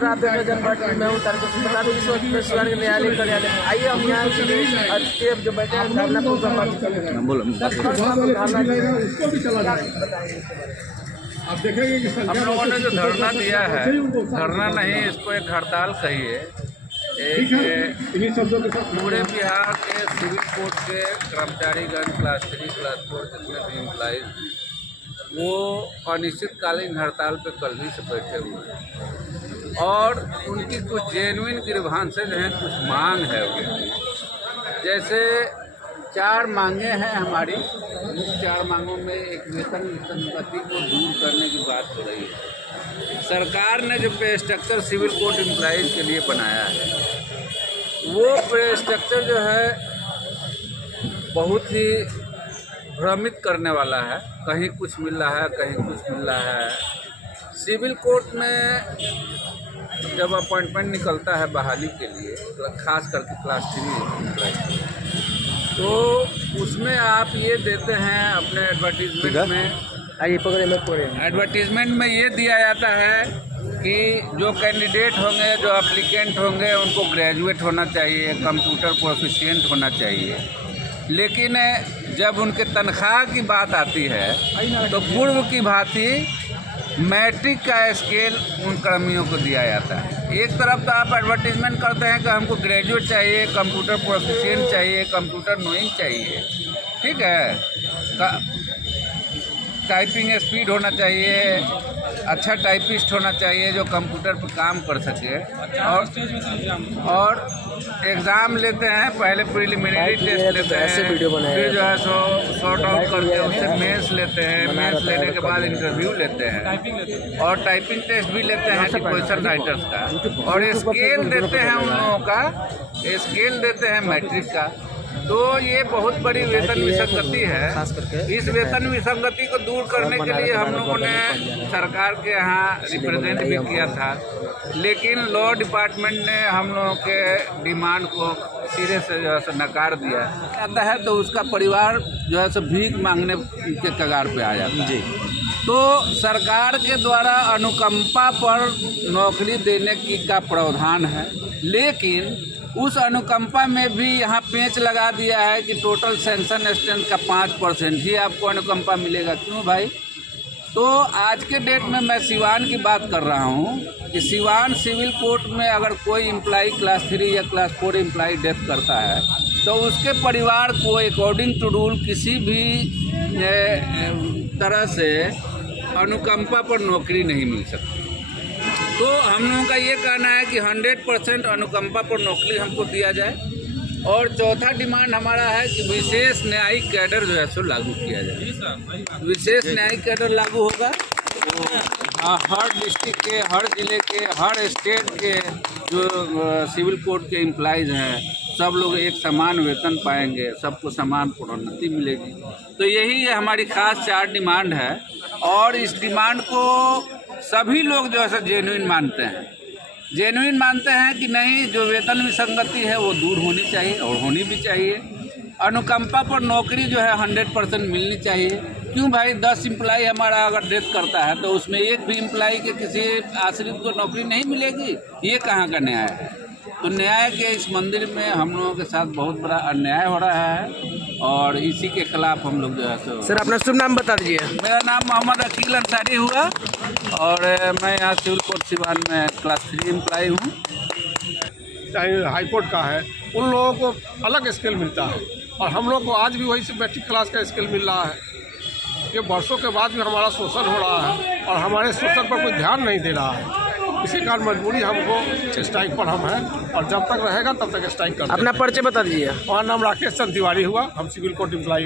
नमस्कार, आप देख रहे हैं जनपद टीवी। मैं हूं तारक सिंह। बता दूं इस वक्त मैं शिवान के न्यायालय कार्यालय में आइए हम यहाँ के जो बैठे हैं धरना को उसको भी चला जाएगा। आप देखेंगे कि हम लोगों ने जो धरना दिया है, धरना नहीं इसको एक हड़ताल कहिए, इन्हीं शब्दों के साथ पूरे बिहार के सिविल कोर्ट के कर्मचारीगण क्लास 3 क्लास 4 जितने भी एम्प्लॉइज वो अनिश्चितकालीन हड़ताल पे कल ही से बैठे हुए हैं और उनकी कुछ जेन्युइन ग्रीवांसेज हैं, कुछ मांग है उनकी। जैसे 4 मांगे हैं हमारी। उन 4 मांगों में एक वेतन विसंगति को दूर करने की बात हो रही है। सरकार ने जो पे स्ट्रक्चर सिविल कोर्ट एम्प्लॉइज के लिए बनाया है वो पे स्ट्रक्चर जो है बहुत ही भ्रमित करने वाला है। कहीं कुछ मिल रहा है, कहीं कुछ मिल रहा है। सिविल कोर्ट में जब अपॉइंटमेंट निकलता है बहाली के लिए, खास करके क्लास 3 तो उसमें आप ये देते हैं अपने एडवर्टीजमेंट में, एडवर्टीजमेंट में ये दिया जाता है कि जो कैंडिडेट होंगे, जो एप्लीकेंट होंगे उनको ग्रेजुएट होना चाहिए, कंप्यूटर प्रोफिशिएंट होना चाहिए। लेकिन जब उनके तनख्वाह की बात आती है तो पूर्व की भांति मैट्रिक का स्केल उन कर्मियों को दिया जाता है। एक तरफ तो आप एडवर्टीजमेंट करते हैं कि हमको ग्रेजुएट चाहिए, कंप्यूटर प्रोफिशिएंट चाहिए, कंप्यूटर नोइंग चाहिए, ठीक है, टाइपिंग स्पीड होना चाहिए, अच्छा टाइपिस्ट होना चाहिए जो कंप्यूटर पर काम कर सके, और एग्ज़ाम लेते हैं, पहले प्रिलिमिनरी टेस्ट लेते हैं, फिर जो है सो सॉर्ट आउट करके उससे मेंस लेते हैं, मेंस लेने के बाद इंटरव्यू लेते हैं और टाइपिंग टेस्ट भी लेते हैं डिपोजिशन राइटर्स का, और स्केल देते हैं उन लोगों का, स्केल देते हैं मैट्रिक का। तो ये बहुत बड़ी वेतन विसंगति है। इस वेतन विसंगति को दूर करने के लिए हम लोगों ने सरकार के यहाँ रिप्रेजेंट भी किया था, लेकिन लॉ डिपार्टमेंट ने हम लोगों के डिमांड को सिरे से जो है सो नकार दिया जाता है, तो उसका परिवार जो है सो भीख मांगने के कगार पे आ जाता है। तो सरकार के द्वारा अनुकंपा पर नौकरी देने की का प्रावधान है, लेकिन उस अनुकंपा में भी यहाँ पेंच लगा दिया है कि टोटल सैंक्शन स्ट्रेंथ का 5% ही आपको अनुकंपा मिलेगा। क्यों भाई? तो आज के डेट में मैं सिवान की बात कर रहा हूँ कि सिवान सिविल कोर्ट में अगर कोई एम्प्लॉई क्लास 3 या क्लास 4 एम्प्लॉई डेथ करता है तो उसके परिवार को अकॉर्डिंग टू रूल किसी भी तरह से अनुकंपा पर नौकरी नहीं मिल सकती। तो हम लोगों का ये कहना है कि 100% अनुकंपा पर नौकरी हमको दिया जाए। और चौथा डिमांड हमारा है कि विशेष न्यायिक कैडर जो है सो लागू किया जाए। विशेष न्यायिक कैडर लागू होगा तो हर डिस्ट्रिक्ट के, हर जिले के, हर स्टेट के जो सिविल कोर्ट के एम्प्लॉइज़ हैं सब लोग एक समान वेतन पाएंगे, सबको समान प्रोन्नति मिलेगी। तो यही हमारी खास 4 डिमांड है और इस डिमांड को सभी लोग जो है जेन्युइन मानते हैं। जेन्युइन मानते हैं कि नहीं, जो वेतन विसंगति है वो दूर होनी चाहिए और होनी भी चाहिए। अनुकंपा पर नौकरी जो है 100% मिलनी चाहिए। क्यों भाई? 10 एम्प्लॉई हमारा अगर डेथ करता है तो उसमें एक भी एम्प्लॉई के किसी आश्रित को नौकरी नहीं मिलेगी, ये कहाँ का न्याय है? तो न्याय के इस मंदिर में हम लोगों के साथ बहुत बड़ा अन्याय हो रहा है और इसी के खिलाफ हम लोग जो है सो। सर अपना शुभ नाम बता दीजिए। मेरा नाम मोहम्मद अकील अंसारी हुआ और मैं यहाँ सिविल कोर्ट सिवान में क्लास 3 एम्प्लॉई हूँ। चाहे हाई कोर्ट का है, उन लोगों को अलग स्केल मिलता है और हम लोग को आज भी वही से मैट्रिक क्लास का स्केल मिल रहा है। ये वर्षों के बाद भी हमारा शोषण हो रहा है और हमारे शोषण पर कोई ध्यान नहीं दे रहा है। इसी कारण मजबूरी हमको स्ट्राइक पर हम हैं और जब तक रहेगा तब तक स्ट्राइक करते हैं। अपना परिचय बता दीजिए। हमारा नाम राकेश चंद तिवारी हुआ, हम सिविल कोर्ट एम्प्लॉई